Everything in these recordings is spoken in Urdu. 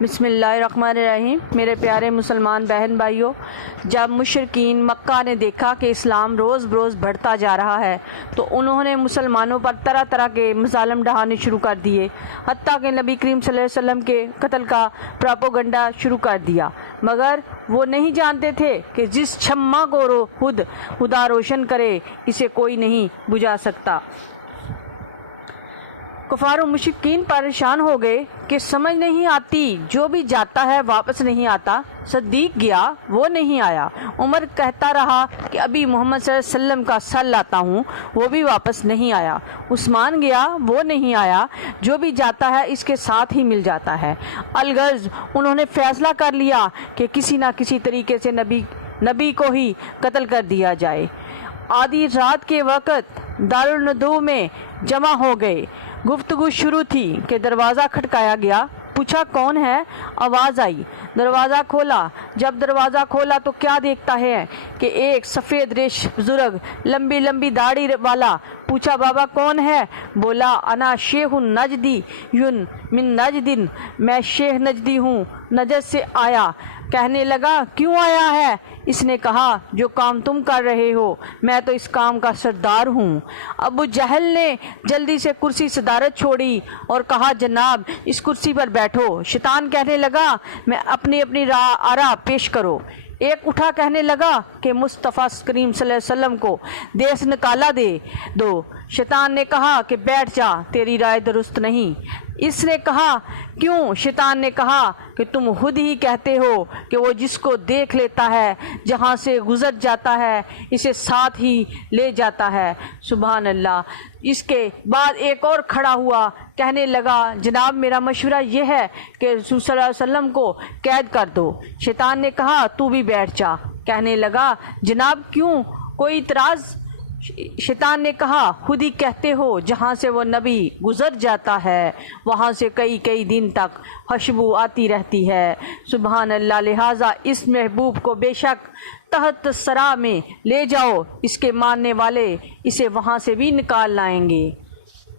بسم اللہ الرحمن الرحیم۔ میرے پیارے مسلمان بہن بھائیوں، جب مشرکین مکہ نے دیکھا کہ اسلام روز بروز بڑھتا جا رہا ہے تو انہوں نے مسلمانوں پر طرح طرح کے مظالم ڈھانے شروع کر دیے، حتیٰ کہ نبی کریم صلی اللہ علیہ وسلم کے قتل کا پراپوگنڈا شروع کر دیا، مگر وہ نہیں جانتے تھے کہ جس شمع کو خدا روشن کرے اسے کوئی نہیں بجھا سکتا۔ کفار و مشرکین پریشان ہو گئے کہ سمجھ نہیں آتی، جو بھی جاتا ہے واپس نہیں آتا۔ صدیق گیا، وہ نہیں آیا۔ عمر کہتا رہا کہ ابھی محمد صلی اللہ علیہ وسلم کا سر لاتا ہوں، وہ بھی واپس نہیں آیا۔ عثمان گیا، وہ نہیں آیا۔ جو بھی جاتا ہے اس کے ساتھ ہی مل جاتا ہے۔ الغرض انہوں نے فیصلہ کر لیا کہ کسی نہ کسی طریقے سے نبی کو ہی قتل کر دیا جائے۔ آدھی رات کے وقت دارالندو میں جمع ہو گئے۔ گفتگو شروع تھی کہ دروازہ کھٹکایا گیا۔ پوچھا کون ہے؟ آواز آئی، دروازہ کھولا۔ جب دروازہ کھولا تو کیا دیکھتا ہے کہ ایک سفید ریش بزرگ، لمبی لمبی داڑھی والا۔ پوچھا بابا کون ہے؟ بولا انا شیخ نجدی من نجدن، میں شیخ نجدی ہوں، نجد سے آیا۔ کہنے لگا کیوں آیا ہے؟ اس نے کہا جو کام تم کر رہے ہو، میں تو اس کام کا سردار ہوں۔ ابو جہل نے جلدی سے کرسی صدارت چھوڑی اور کہا جناب اس کرسی پر بیٹھو۔ شیطان کہنے لگا میں اپنی آرا پیش کرو۔ ایک اٹھا کہنے لگا کہ مصطفیٰ کریم صلی اللہ علیہ وسلم کو دیس نکالا دے دو۔ شیطان نے کہا کہ بیٹھ جا، تیری رائے درست نہیں۔ اس نے کہا کیوں؟ شیطان نے کہا کہ تم خود ہی کہتے ہو کہ وہ جس کو دیکھ لیتا ہے، جہاں سے گزر جاتا ہے، اسے ساتھ ہی لے جاتا ہے۔ سبحان اللہ۔ اس کے بعد ایک اور کھڑا ہوا، کہنے لگا جناب میرا مشورہ یہ ہے کہ رسول صلی اللہ علیہ وسلم کو قید کر دو۔ شیطان نے کہا تو بھی بیٹھ جا۔ کہنے لگا جناب کیوں، کوئی اعتراض؟ شیطان نے کہا خود ہی کہتے ہو جہاں سے وہ نبی گزر جاتا ہے وہاں سے کئی دن تک خوشبو آتی رہتی ہے۔ سبحان اللہ۔ لہٰذا اس محبوب کو بے شک تحت سرا میں لے جاؤ، اس کے ماننے والے اسے وہاں سے بھی نکال لائیں گے۔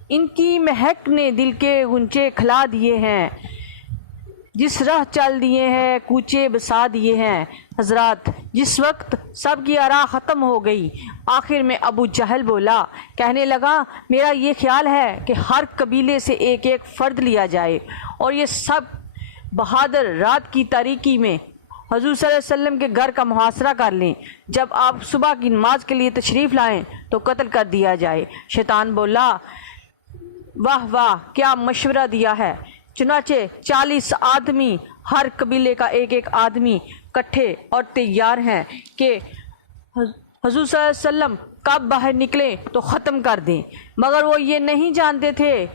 ان کی مہک نے دل کے غنچے کھلا دیے ہیں، جس راہ چل دیے ہیں کوچے بسا دیے ہیں۔ حضرات جس وقت سب کی آرا ختم ہو گئی، آخر میں ابو جہل بولا، کہنے لگا میرا یہ خیال ہے کہ ہر قبیلے سے ایک فرد لیا جائے اور یہ سب بہادر رات کی تاریکی میں حضور صلی اللہ علیہ وسلم کے گھر کا محاصرہ کر لیں۔ جب آپ صبح کی نماز کے لیے تشریف لائیں تو قتل کر دیا جائے۔ شیطان بولا واہ واہ کیا مشورہ دیا ہے۔ چنانچہ 40 آدمی، ہر قبیلے کا ایک آدمی کٹھے اور تیار ہیں کہ حضور صلی اللہ علیہ وسلم کب باہر نکلیں تو ختم کر دیں، مگر وہ یہ نہیں جانتے تھے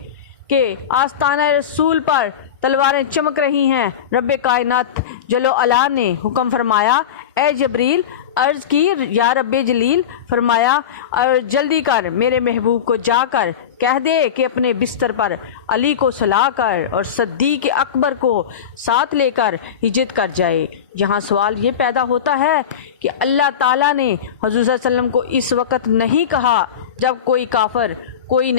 کہ آستانہ رسول پر تلواریں چمک رہی ہیں۔ رب کائنات جل و علا نے حکم فرمایا اے جبریل، عرض کی یا رب جلیل، فرمایا اور جلدی کر میرے محبوب کو جا کر کہہ دے کہ اپنے بستر پر علی کو سلا کر اور صدیق اکبر کو ساتھ لے کر ہجرت کر جائے۔ یہاں سوال یہ پیدا ہوتا ہے کہ اللہ تعالیٰ نے حضور صلی اللہ علیہ وسلم کو اس وقت نہیں کہا جب کافر کوئی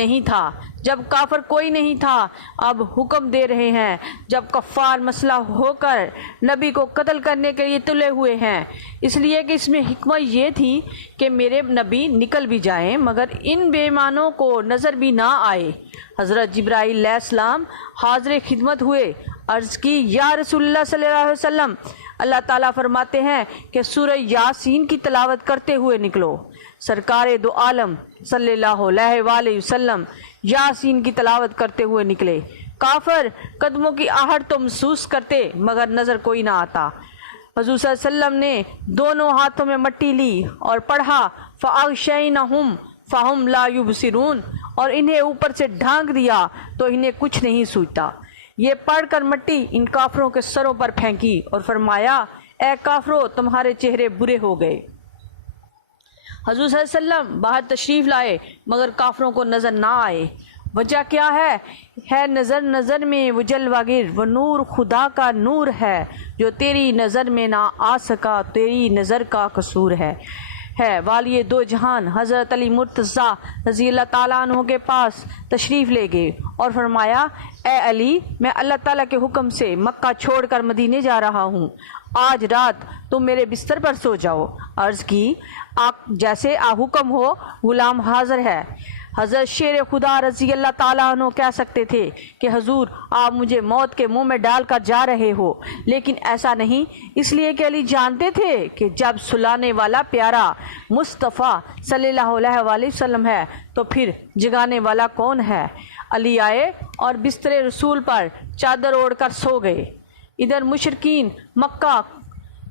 نہیں تھا، اب حکم دے رہے ہیں جب کفار مسلح ہو کر نبی کو قتل کرنے کے لیے تلے ہوئے ہیں، اس لیے کہ اس میں حکمت یہ تھی کہ میرے نبی نکل بھی جائیں مگر ان بے ایمانوں کو نظر بھی نہ آئے۔ حضرت جبرائیل علیہ السلام حاضر خدمت ہوئے، عرض کی یا رسول اللہ صلی اللہ علیہ وسلم، اللہ تعالیٰ فرماتے ہیں کہ سورہ یاسین کی تلاوت کرتے ہوئے نکلو۔ سرکار دو عالم صلی اللہ علیہ وآلہ وسلم یاسین کی تلاوت کرتے ہوئے نکلے۔ کافر قدموں کی آہٹ تو محسوس کرتے مگر نظر کوئی نہ آتا۔ حضور صلی اللہ علیہ وسلم نے دونوں ہاتھوں میں مٹی لی اور پڑھا فَأَغْشَيْنَهُمْ فَهُمْ لَا يُبْصِرُونَ، اور انہیں اوپر سے ڈھانک دیا تو انہیں کچھ نہیں سوچتا۔ یہ پڑھ کر مٹی ان کافروں کے سروں پر پھینکی اور فرمایا اے کافروں تمہارے چہرے برے ہو گئے۔ حضور صلی اللہ علیہ وسلم باہر تشریف لائے مگر کافروں کو نظر نہ آئے۔ وجہ کیا ہے نظر میں وہ جلوہ گر، وہ نور خدا کا نور ہے، جو تیری نظر میں نہ آ سکا تیری نظر کا قصور ہے۔ ہے والی دو جہان حضرت علی مرتضیٰ رضی اللہ تعالیٰ عنہ کے پاس تشریف لے گئے اور فرمایا، اے علی، میں اللہ تعالیٰ کے حکم سے مکہ چھوڑ کر مدینے جا رہا ہوں، آج رات تم میرے بستر پر سو جاؤ۔ عرض کی، آپ جیسے حکم ہو، غلام حاضر ہے۔ حضرت شیر خدا رضی اللہ تعالیٰ عنہ کہہ سکتے تھے کہ حضور، آپ مجھے موت کے منہ میں ڈال کر جا رہے ہو، لیکن ایسا نہیں، اس لیے کہ علی جانتے تھے کہ جب سلانے والا پیارا مصطفیٰ صلی اللہ علیہ وآلہ وسلم ہے تو پھر جگانے والا کون ہے۔ علی آئے اور بستر رسول پر چادر اوڑھ کر سو گئے۔ ادھر مشرکین مکہ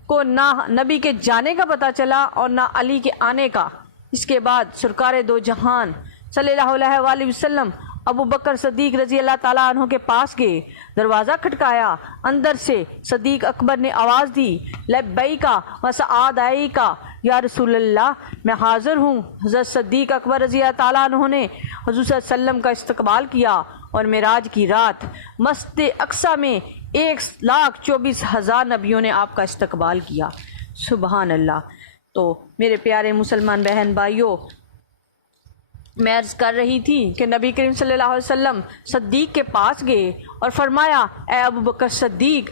کو نہ نبی کے جانے کا پتہ چلا اور نہ علی کے آنے کا۔ اس کے بعد سرکار دو جہان صلی اللہ علیہ وآلہ وسلم ابو بکر صدیق رضی اللہ تعالیٰ عنہ کے پاس گئے، دروازہ کھٹکایا، اندر سے صدیق اکبر نے آواز دی، لبیکا و سعادیکا یا رسول اللہ، میں حاضر ہوں۔ حضرت صدیق اکبر رضی اللہ تعالیٰ عنہ نے حضور صلی اللہ علیہ وسلم کا استقبال کیا اور معراج کی رات مسجد اقصیٰ میں 1,24,000 نبیوں نے آپ کا استقبال کیا۔ سبحان اللہ۔ تو میرے پیارے مسلمان بہن بھائیوں، میں عرض کر رہی تھی کہ نبی کریم صلی اللہ علیہ وسلم صدیق کے پاس گئے اور فرمایا، اے ابو بکر صدیق،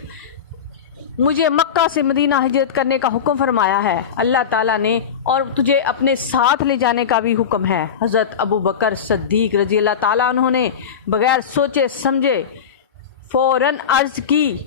مجھے مکہ سے مدینہ ہجرت کرنے کا حکم فرمایا ہے اللہ تعالیٰ نے، اور تجھے اپنے ساتھ لے جانے کا بھی حکم ہے۔ حضرت ابو بکر صدیق رضی اللہ تعالیٰ عنہ نے بغیر سوچے سمجھے فوراً عرض کی،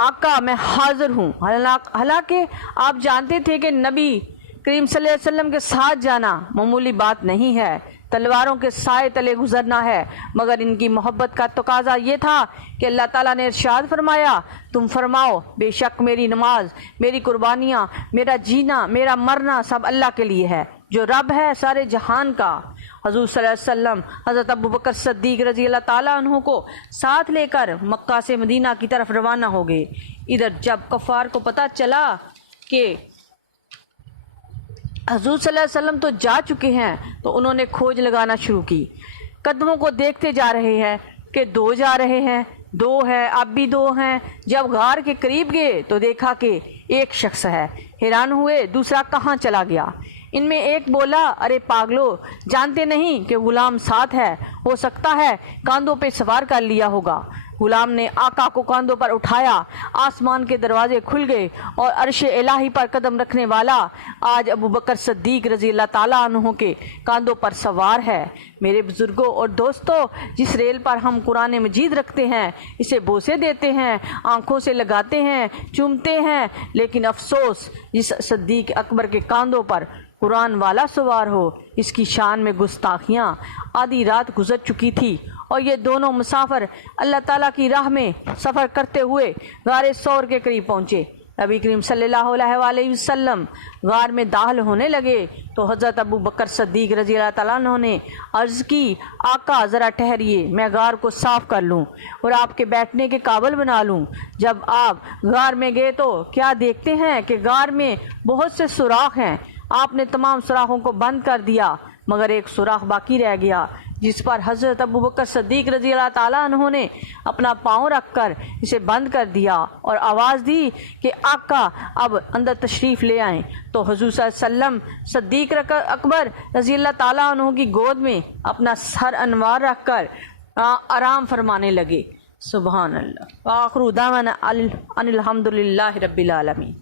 آقا میں حاضر ہوں۔ حالانکہ آپ جانتے تھے کہ نبی کریم صلی اللہ علیہ وسلم کے ساتھ جانا معمولی بات نہیں ہے، تلواروں کے سائے تلے گزرنا ہے، مگر ان کی محبت کا تقاضا یہ تھا کہ اللہ تعالیٰ نے ارشاد فرمایا، تم فرماؤ، بے شک میری نماز، میری قربانیاں، میرا جینا، میرا مرنا سب اللہ کے لیے ہے، جو رب ہے سارے جہان کا۔ حضور صلی اللہ علیہ وسلم حضرت ابو بکر صدیق رضی اللہ تعالیٰ عنہ کو ساتھ لے کر مکہ سے مدینہ کی طرف روانہ ہو گئے۔ ادھر جب کفار کو پتہ چلا کہ حضور صلی اللہ علیہ وسلم تو جا چکے ہیں تو انہوں نے کھوج لگانا شروع کی، قدموں کو دیکھتے جا رہے ہیں کہ 2 جا رہے ہیں، 2 ہے، اب بھی 2 ہیں۔ جب غار کے قریب گئے تو دیکھا کہ ایک شخص ہے، حیران ہوئے دوسرا کہاں چلا گیا۔ ان میں ایک بولا، ارے پاگلو، جانتے نہیں کہ غلام ساتھ ہے، ہو سکتا ہے کاندھوں پہ سوار کر لیا ہوگا۔ غلام نے آقا کو کاندھوں پر اٹھایا، آسمان کے دروازے کھل گئے اور عرش الہی پر قدم رکھنے والا آج ابو بکر صدیق رضی اللہ تعالیٰ عنہ کے کاندھوں پر سوار ہے۔ میرے بزرگوں اور دوستوں، جس ریل پر ہم قرآن مجید رکھتے ہیں، اسے بوسے دیتے ہیں، آنکھوں سے لگاتے ہیں، چومتے ہیں، لیکن افسوس جس صدیق اکبر کے کاندھوں پر قرآن والا سوار ہو، اس کی شان میں گستاخیاں۔ آدھی رات گزر چکی تھی اور یہ دونوں مسافر اللہ تعالیٰ کی راہ میں سفر کرتے ہوئے غار ثور کے قریب پہنچے۔ نبی کریم صلی اللہ علیہ وآلہ وسلم غار میں داخل ہونے لگے تو حضرت ابو بکر صدیق رضی اللہ تعالیٰ عنہ نے عرض کی، آقا ذرا ٹھہریے، میں غار کو صاف کر لوں اور آپ کے بیٹھنے کے قابل بنا لوں۔ جب آپ غار میں گئے تو کیا دیکھتے ہیں کہ غار میں بہت سے سوراخ ہیں۔ آپ نے تمام سوراخوں کو بند کر دیا، مگر ایک سوراخ باقی رہ گیا، جس پر حضرت ابو بکر صدیق رضی اللہ تعالیٰ عنہ نے اپنا پاؤں رکھ کر اسے بند کر دیا اور آواز دی کہ آقا اب اندر تشریف لے آئیں۔ تو حضور صلی اللہ علیہ وسلم صدیق اکبر رضی اللہ تعالیٰ عنہ کی گود میں اپنا سر انوار رکھ کر آرام فرمانے لگے۔ سبحان اللہ۔ وآخر دعوانا ان الحمد للہ رب العالمین۔